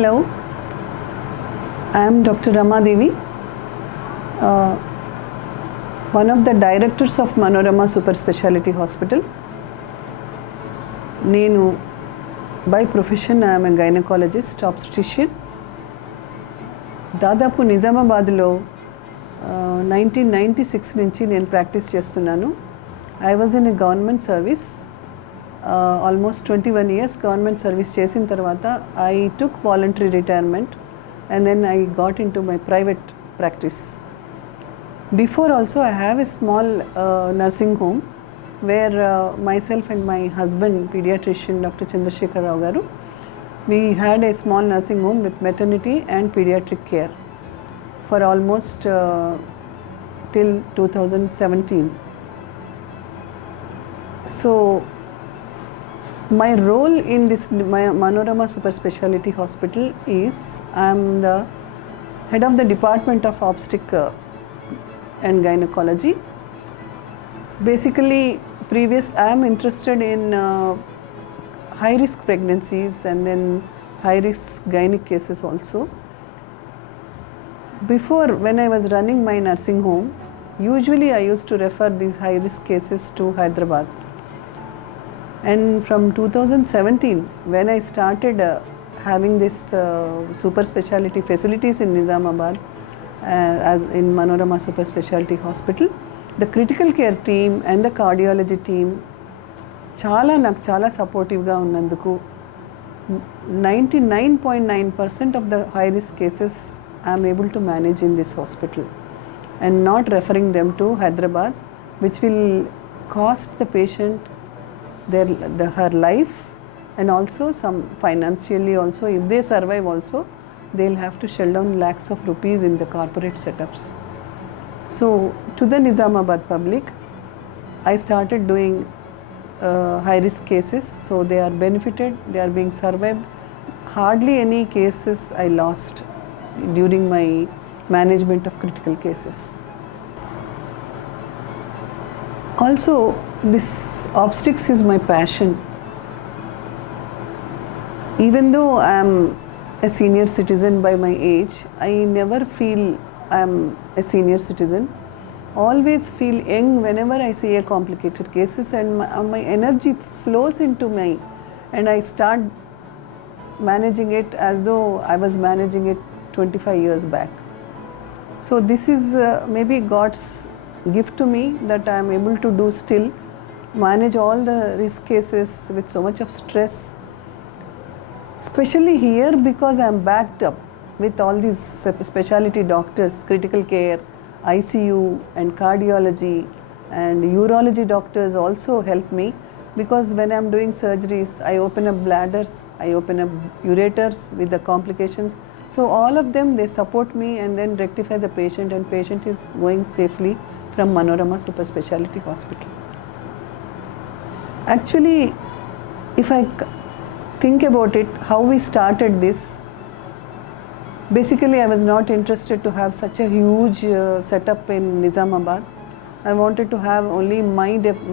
Hello, I am Dr. Rama Devi, one of the directors of Manorama Super Speciality Hospital. Nenu, by profession, I am a gynecologist, obstetrician. దాదాపు నిజామాబాద్లో 1996 నుంచి నేను practice చేస్తున్నాను. I was in a government service almost 21 years government service చేసిన తర్వాత I took voluntary retirement and then I got into my private practice. Before also I have a small nursing home where myself and my husband, pediatrician Dr. Chandrasekhar Rao garu, we had a small nursing home with maternity and pediatric care for almost till 2017. So my role in this Manorama Super Speciality Hospital is I am the head of the Department of Obstetric and Gynecology. Basically, I am interested in high risk pregnancies and then high risk gynec cases also. Before, when I was running my nursing home, usually I used to refer these high risk cases to Hyderabad. And from 2017, when I started having this super specialty facilities in Nizamabad as in Manorama Super Specialty Hospital, the critical care team and the cardiology team నాకు చాలా సపోర్టివ్గా ఉన్నందుకు 99.9% of the high risk cases I am able to manage in this hospital and not referring them to Hyderabad, which will cost the patient her life and also some financially also. If they survive also, they'll have to shell down lakhs of rupees in the corporate setups. So to the Nizamabad public, I started doing high risk cases, so they are benefited, they are being survived. Hardly any cases I lost during my management of critical cases. Also, this obstetrics is my passion. Even though I am a senior citizen by my age, I never feel I am a senior citizen. Always feel young whenever I see a complicated cases, and my energy flows into me and I start managing it as though I was managing it 25 years back. So this is maybe God's gift to me, that I am able to do still manage all the risk cases with so much of stress, especially here because I am backed up with all these specialty doctors, critical care, ICU and cardiology and urology doctors also help me, because when I am doing surgeries, I open up bladders, I open up ureters with the complications. So all of them, they support me and then rectify the patient, and patient is going safely from Manorama Super Speciality Hospital. Actually, if I think about it, how we started this, basically I was not interested to have such a huge setup in Nizamabad. I wanted to have only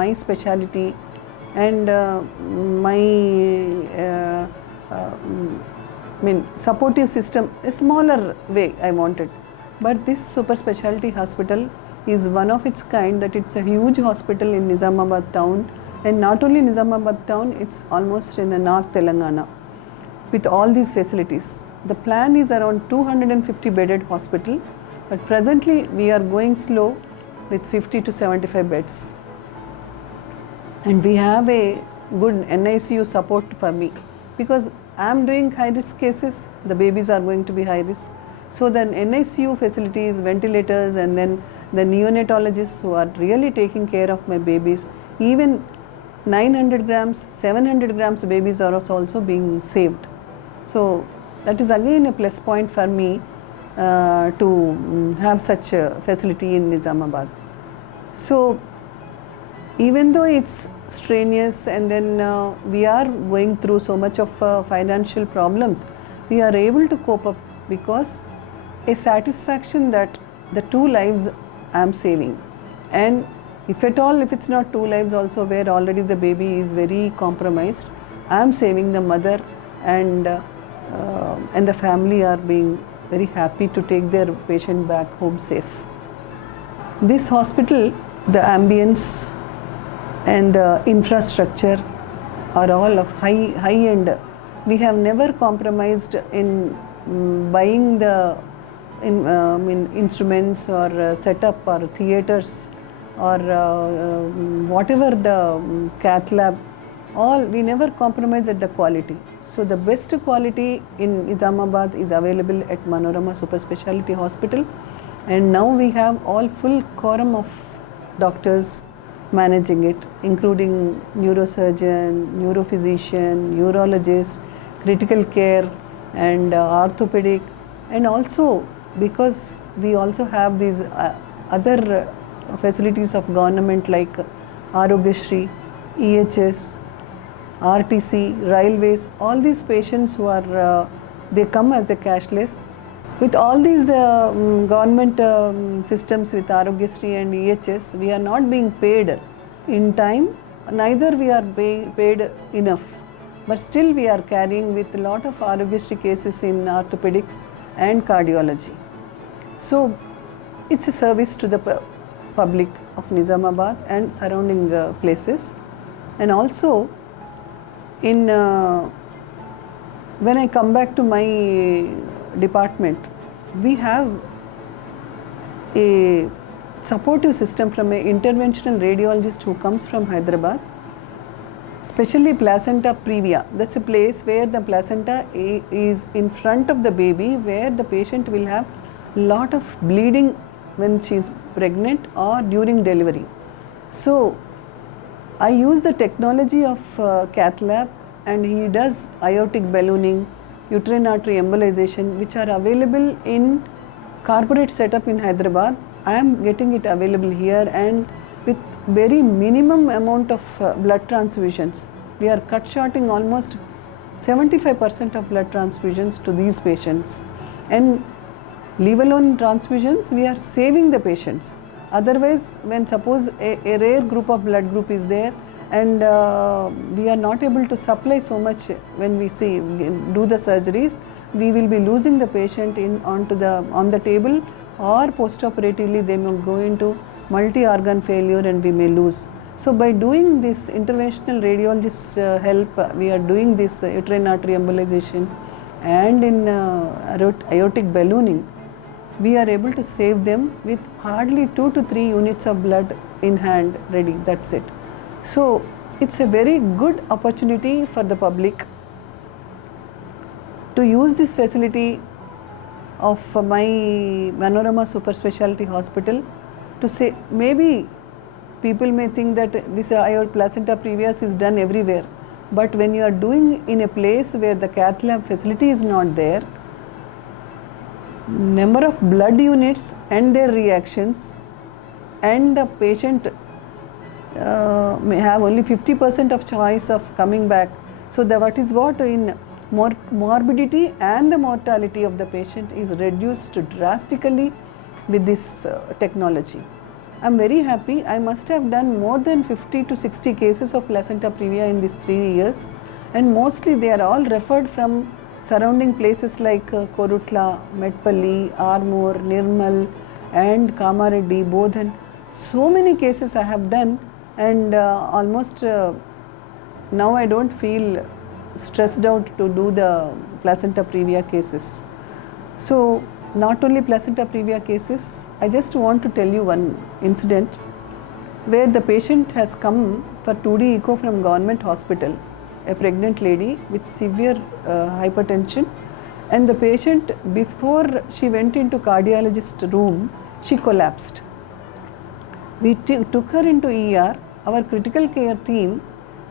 my specialty and my supportive system, a smaller way I wanted. But this super specialty hospital is one of its kind, that it's a huge hospital in Nizamabad town, and not only Nizamabad town, it's almost in the North Telangana with all these facilities. The plan is around 250 bedded hospital, but presently we are going slow with 50 to 75 beds. And we have a good NICU support for me, because I am doing high risk cases, the babies are going to be high risk. So the NICU facilities, ventilators, and then the neonatologists who are really taking care of my babies, even 900 grams, 700 grams babies are also being saved. So that is again a plus point for me to have such a facility in Nizamabad. So even though it's strenuous and then we are going through so much of financial problems, we are able to cope up, because a satisfaction that the 2 lives I am saving. And if at all, if it's not 2 lives also, where already the baby is very compromised, I am saving the mother and and the family are being very happy to take their patient back home safe. This hospital, the ambience and the infrastructure are all of high end. We have never compromised in buying the instruments or setup or theaters or whatever the cath lab, all we never compromise at the quality. So the best quality in Nizamabad is available at Manorama Super Speciality Hospital, and now we have all full quorum of doctors managing it, including neurosurgeon, neurophysician, neurologist, critical care and orthopedic, and also because we also have these other facilities of government like Arogyasri, EHS, RTC, railways, all these patients who are they come as a cashless. With all these government systems with Arogyasri and EHS, we are not being paid in time, neither we are paid enough, but still we are carrying with a lot of Arogyasri cases in orthopedics and cardiology. So it's a service to the public of Nizamabad and surrounding places. And also in when I come back to my department, we have a supportive system from an interventional radiologist who comes from Hyderabad, especially placenta previa. That's a place where the placenta is in front of the baby, where the patient will have lot of bleeding when she is pregnant or during delivery. So I use the technology of cath lab, and he does aortic ballooning, uterine artery embolization, which are available in corporate setup in Hyderabad. I am getting it available here, and with very minimum amount of blood transfusions. We are cut shorting almost 75% of blood transfusions to these patients, and leave alone transfusions, we are saving the patients. Otherwise, when suppose a rare group of blood group is there and we are not able to supply so much when we do the surgeries, we will be losing the patient on the table, or post-operatively they may go into multi-organ failure and we may lose. So by doing this interventional radiologist help, we are doing this uterine artery embolization and in aortic ballooning, we are able to save them with hardly 2 to 3 units of blood in hand ready, that's it. So it's a very good opportunity for the public to use this facility of my Manorama Super Speciality Hospital to say, maybe people may think that this placenta previa is done everywhere, but when you are doing in a place where the cath lab facility is not there, number of blood units and their reactions, and the patient may have only 50% of choice of coming back. So what in morbidity and the mortality of the patient is reduced drastically with this technology. I am very happy. I must have done more than 50 to 60 cases of placenta previa in these 3 years, and mostly they are all referred from surrounding places like Korutla, Medpalli, Armoor, Nirmal and Kamareddy, Bodhan. So many cases I have done, and almost now I don't feel stressed out to do the placenta previa cases. So not only placenta previa cases, I just want to tell you one incident where the patient has come for 2D echo from government hospital, a pregnant lady with severe hypertension, and the patient, before she went into cardiologist room, she collapsed. We took her into ER, our critical care team,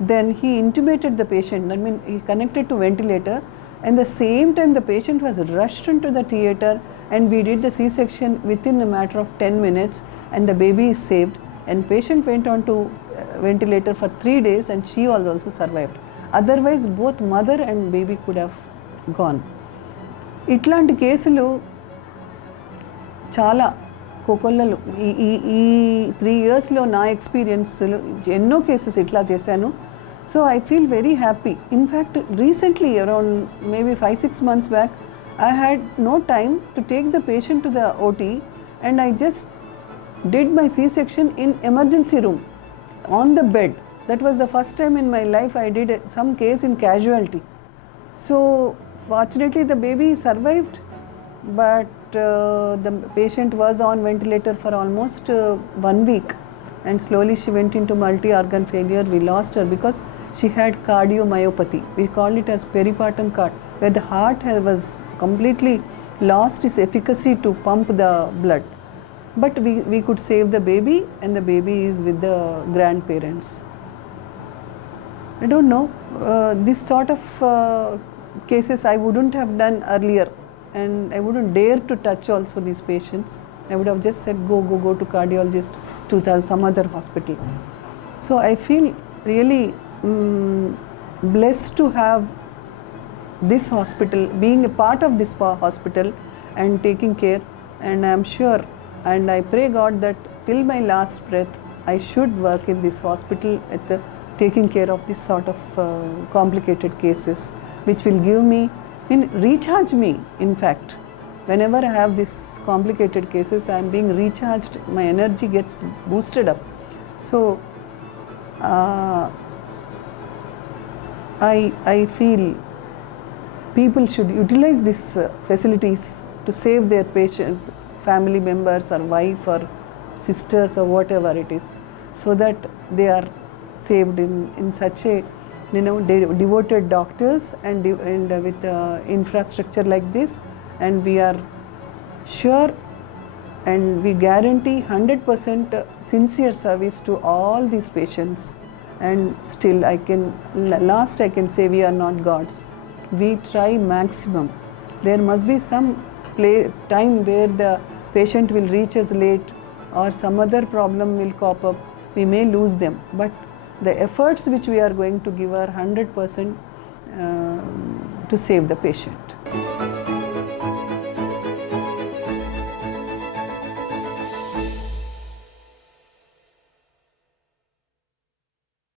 then he intubated the patient, he connected to ventilator, and the same time the patient was rushed into the theatre, and we did the C-section within a matter of 10 minutes, and the baby is saved, and patient went on to ventilator for 3 days, and she was also survived. Otherwise both mother and baby could have gone. ఇట్లాంటి కేసులు చాలా కోకొల్లలు ఈ 3 yearsలో నా ఎక్స్పీరియన్స్లో ఎన్నో cases ఇట్లా చేశాను. So I feel very happy. In fact, recently, around maybe 5-6 months back, I had no time to take the patient to the OT, and I just did my C-section in emergency room on the bed. That was the first time in my life I did some case in casualty. So fortunately the baby survived, but the patient was on ventilator for almost 1 week, and slowly she went into multi-organ failure. We lost her because she had cardiomyopathy. We call it as peripartum card, where the heart was completely lost its efficacy to pump the blood. But we could save the baby, and the baby is with the grandparents. I don't know, this sort of cases I wouldn't have done earlier, and I wouldn't dare to touch also these patients. I would have just said go to cardiologist, to some other hospital. So I feel really blessed to have this hospital, being a part of this hospital and taking care. And I am sure, and I pray God that till my last breath I should work in this hospital at taking care of this sort of complicated cases, which will give me, recharge me. In fact, whenever I have these complicated cases, I am being recharged, my energy gets boosted up. So I feel people should utilize these facilities to save their patient, family members or wife or sisters or whatever it is, so that they are saved in such a devoted doctors and with infrastructure like this. And we are sure and we guarantee 100% sincere service to all these patients. And still I can say we are not gods. We try maximum. There must be some time where the patient will reach us late or some other problem will crop up. We may lose them, but the efforts which we are going to give are 100% to save the patient.